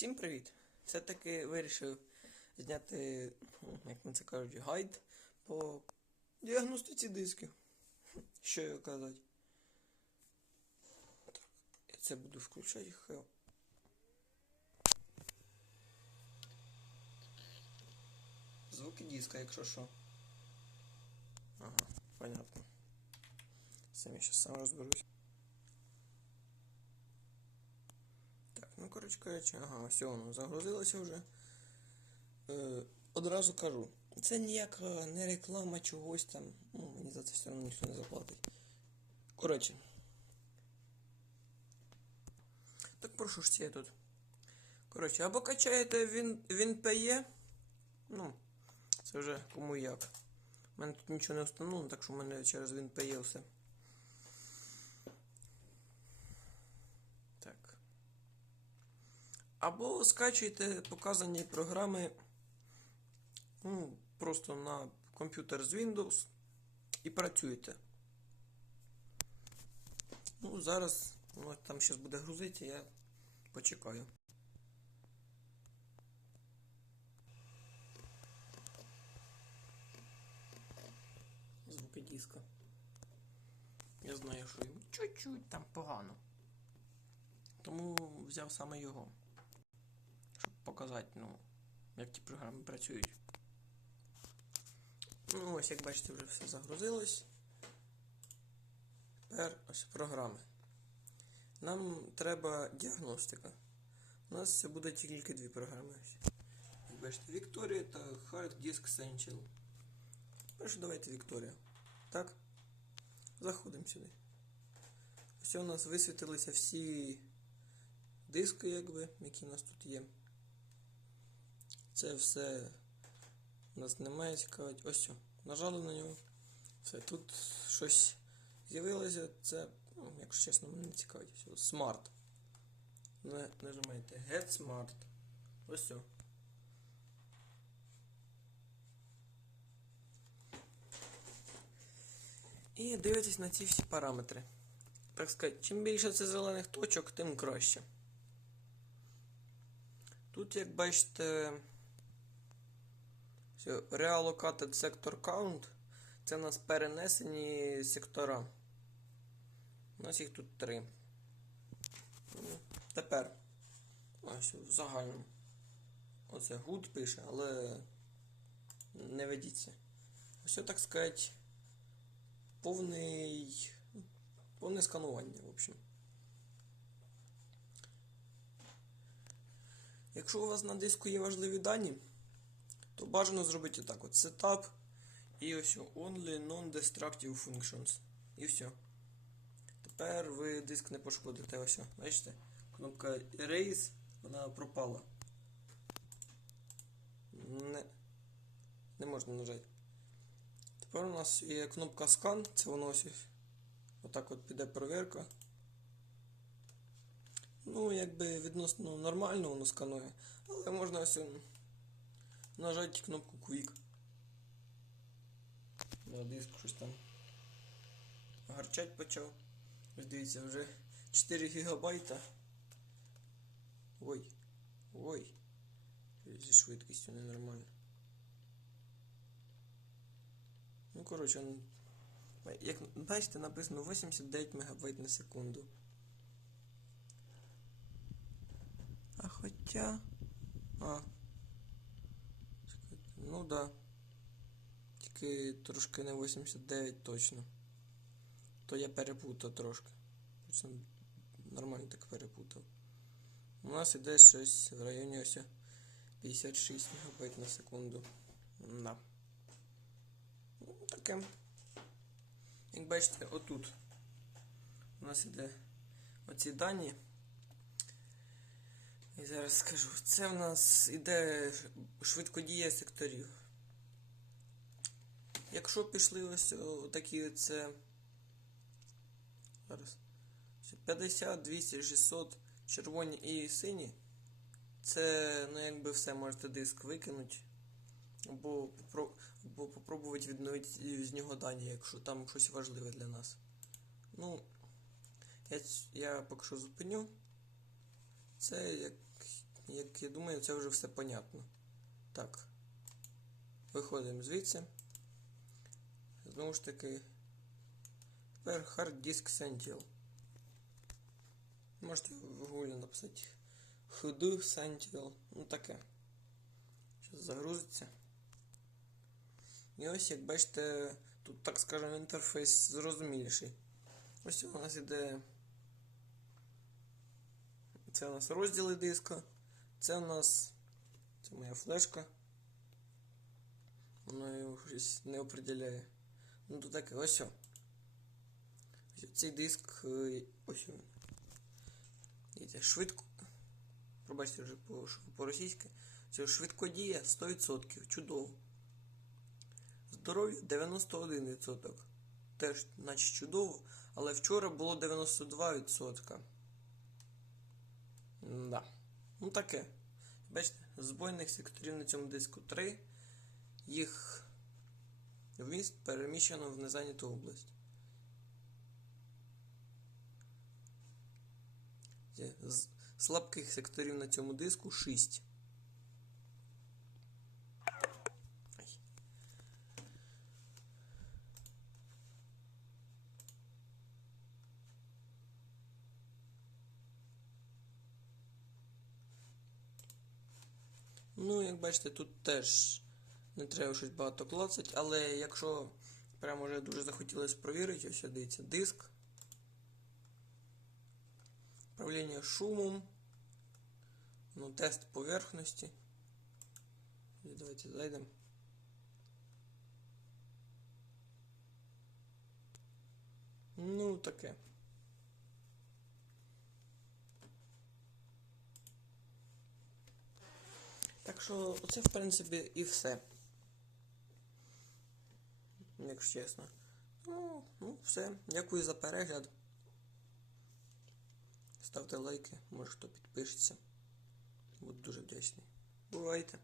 Всім привіт! Все-таки вирішив зняти, ну, як на це кажуть, гайд по діагностиці дисків. Що я казати? Так, я це буду включати. хай. Звуки диска, якщо що. Ага, понятно. Сам я зараз сам розберусь. Ну коротше кажучи, ага, все воно загрузилося вже. Е, одразу кажу, це ніяка не реклама чогось там. Ну, мені за це все одно ніхто не заплатить. Коротше. Так про що ж це тут? Коротше, або качаєте він, він пає. Ну, це вже кому як. У мене тут нічого не встановлено, так що в мене через він пає все. Так. Або скачуйте показані програми ну, просто на комп'ютер з Windows і працюєте. Ну, зараз ну, там зараз буде грузити, я почекаю. Звуки диска. Я знаю, що їм чуть-чуть там погано. Тому взяв саме його. Показати, ну, як ті програми працюють. Ну, ось, як бачите, вже все загрузилось. Тепер ось програми. Нам треба діагностика. У нас це буде тільки дві програми. Як бачите, Вікторія та Hard Disk Essential. Перше давайте Вікторія. Так? Заходимо сюди. Ось у нас висвітилися всі диски, якби, які у нас тут є. Це все у нас немає цікавить. Ось все. Нажали на нього. Все, тут щось з'явилося. Це, ну, якщо чесно, мене не цікавить. Не, нажимаєте Get Smart. Ось все. І дивитесь на ці всі параметри. Так сказати, чим більше це зелених точок, тим краще. Тут, як бачите, Reallocated Sector Count це у нас перенесені сектора. У нас їх тут три. Ну, Тепер. Ось в загальному. Оце good пише, але не ведіться. Ось так сказати, повний. Повне сканування, в общем. Якщо у вас на диску є важливі дані, бажано зробити так: от Setup і ось Only Non-Destructive Functions. І все. Тепер ви диск не пошкодите. Ось. Бачите? Кнопка Erase, вона пропала. Не, не можна нажати. Тепер у нас є кнопка Scan, це воно ось. Отак от піде перевірка. Ну, якби відносно нормально воно сканує, але можна ось нажати кнопку Quick. На диск щось там гарчать почав. Ось дивіться, вже 4 гігабайта. Ой. Ой. Зі швидкістю ненормально. Ну, коротше, як бачите, написано 89 МБ на секунду. А хоча. А. Ну да. Тільки трошки не 89 точно. То я перепутав трошки. Нормально так перепутав. У нас іде щось в районі ось 56 МБ на секунду. Да. Ну, таке. Як бачите, отут у нас іде оці дані. І зараз скажу, це в нас іде швидкодія секторів. Якщо пішли ось такі це. Зараз. 50, 200, 600 червоні і сині. Це, ну, якби все можете диск викинути. Або, попро... або попробувати відновити з нього дані, якщо там щось важливе для нас. Ну, я, я поки що зупиню. Це як Як я думаю, це вже все понятно. Так. Виходимо звідси. Знову ж таки. Тепер Hard Disk Sentinel. Можете в гуглі написати HD Sentinel. Ну таке. Зараз загрузиться. І ось, як бачите, тут, так скажемо, інтерфейс зрозуміліший. Ось у нас іде. Це у нас розділи диска. Це у нас. Це моя флешка. Воно його щось не определяє. Ну тут таке, ось. Цей диск. е, Ось він. Дивіться, швидко. Пробачте вже по, по-російськи. Це швидко діє 100%. Чудово. Здоров'я 91%. Теж, наче чудово, але вчора було 92%. Да. Ну таке. Бачите, збойних секторів на цьому диску 3. Їх вміст переміщено в незайняту область. Слабких секторів на цьому диску 6. Ну, як бачите, тут теж не треба щось багато клацати, але якщо прямо вже дуже захотілося провірити, ось дивіться, диск. Управління шумом. Ну, тест поверхності. Давайте зайдемо. Ну, таке. Що це, в принципі, і все. Якщо чесно. Ну, ну, все. Дякую за перегляд. Ставте лайки, може хто підпишеться. Буду дуже вдячний. Бувайте!